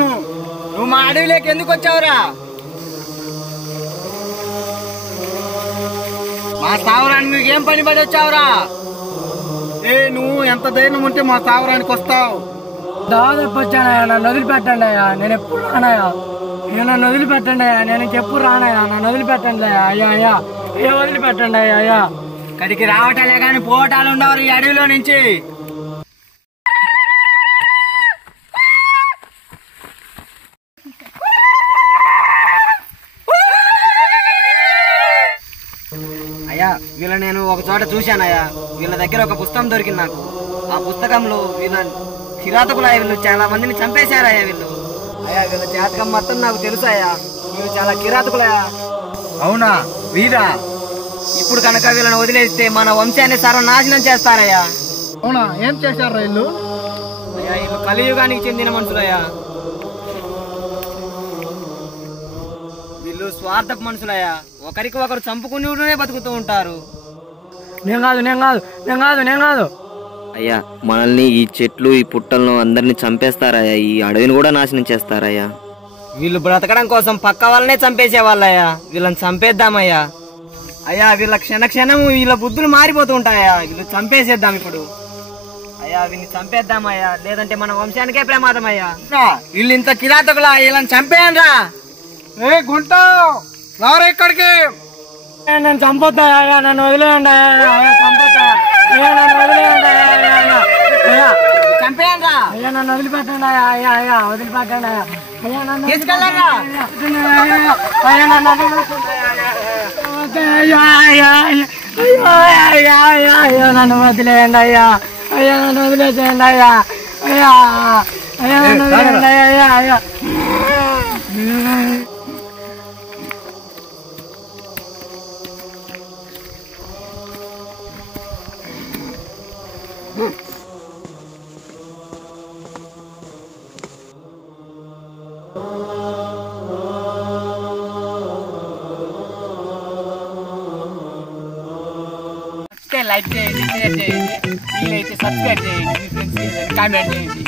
నువ్వు మా అడవిలోకి ఎందుకు వచ్చావురా? మా స్థావరానికి నువ్వు ఏం పని పడి వచ్చావురా? నువ్వు ఎంత ధైర్యం ఉంటే మా స్థావరానికి వస్తావు? దాదాపు వచ్చానయ్యా, నన్ను వదిలిపెట్టండి అయ్యా, నేను ఎప్పుడు రానయ్యా, నన్ను వదిలిపెట్టండి అయ్యా, నేను ఇంకెప్పుడు రానయ్యా, నన్ను వదిలిపెట్టండి అయ్యా, అయ్యా అయ్యా వదిలిపెట్టండి అయ్యా, అయ్యా. కడికి రావటాలే కానీ పోవటాలు ఉండవు ఈ అడవిలో నుంచి. అయ్యా వీళ్ళ నేను ఒక చోట చూశానయ్యా. వీళ్ళ దగ్గర ఒక పుస్తకం దొరికింది నాకు. ఆ పుస్తకంలో వీళ్ళ కిరాతకులయ్యా, వీళ్ళు చాలా మందిని చంపేశారయ్యా వీళ్ళు. అయ్యా వీళ్ళ జాతకం మొత్తం నాకు తెలుసాయా. వీళ్ళు చాలా కిరాతకులయ్యా. అవునా వీరా? ఇప్పుడు కనుక వీళ్ళని వదిలేస్తే మన వంశాన్ని సర్వనాశనం చేస్తారయ్యా. అవునా? ఏం చేశారా వీళ్ళు? అయ్యా వీళ్ళు కలియుగానికి చెందిన మనుషులయ్యా. వీళ్ళు స్వార్థపు మనుషులయ్యా. ఒకరికి ఒకరు చంపుకుని బతుకుతూ ఉంటారు. నేను కాదు అయ్యా మనల్ని ఈ చెట్లు ఈ పుట్టలను అందరినీ చంపేస్తారయ్యా. ఈ అడవిని కూడా నాశనం చేస్తారయ్యా. వీళ్ళు బ్రతకడం కోసం పక్క వాళ్ళనే చంపేసే వాళ్ళయ్యా. వీళ్ళని చంపేద్దామయ్యా. అయ్యా వీళ్ళ క్షణం వీళ్ళ బుద్ధులు మారిపోతూ ఉంటాయా. వీళ్ళు చంపేసేద్దాం ఇప్పుడు. అయ్యా వీళ్ళని చంపేద్దామయ్యా, లేదంటే మన వంశానికే ప్రమాదం అయ్యా. వీళ్ళు ఇంత కిరాతకులా? వీళ్ళని చంపేయండిరా. గుంట రారా ఇక్కడికి. నేను చంపొద్దాయా, నన్ను వదిలేయండి అయ్యా, చంపొద్దా అయ్యా, నన్ను వదిలేయండి అయ్యా, చంపేయండిరా. అయ్యా నన్ను వదిలిపెట్టండి అయ్యా, అయ్యా అయ్యా వదిలిపెట్టండి అయ్యా, అయ్యా నన్ను తీసుకెళ్ళరా. అయ్యా నన్ను అయ్యా నన్ను వదిలేయండి అయ్యా, అయ్యా నన్ను వదిలేసేయండి అయ్యా, అయ్యా అయ్యా నన్ను వదిలేయండి అయ్యా, అయ్యా. లైక్ చేయండి, షేర్ చేయండి, వీలైతే సబ్స్క్రైబ్ చేయండి, మీ ఫ్రెండ్స్ కామెంట్ చేయండి.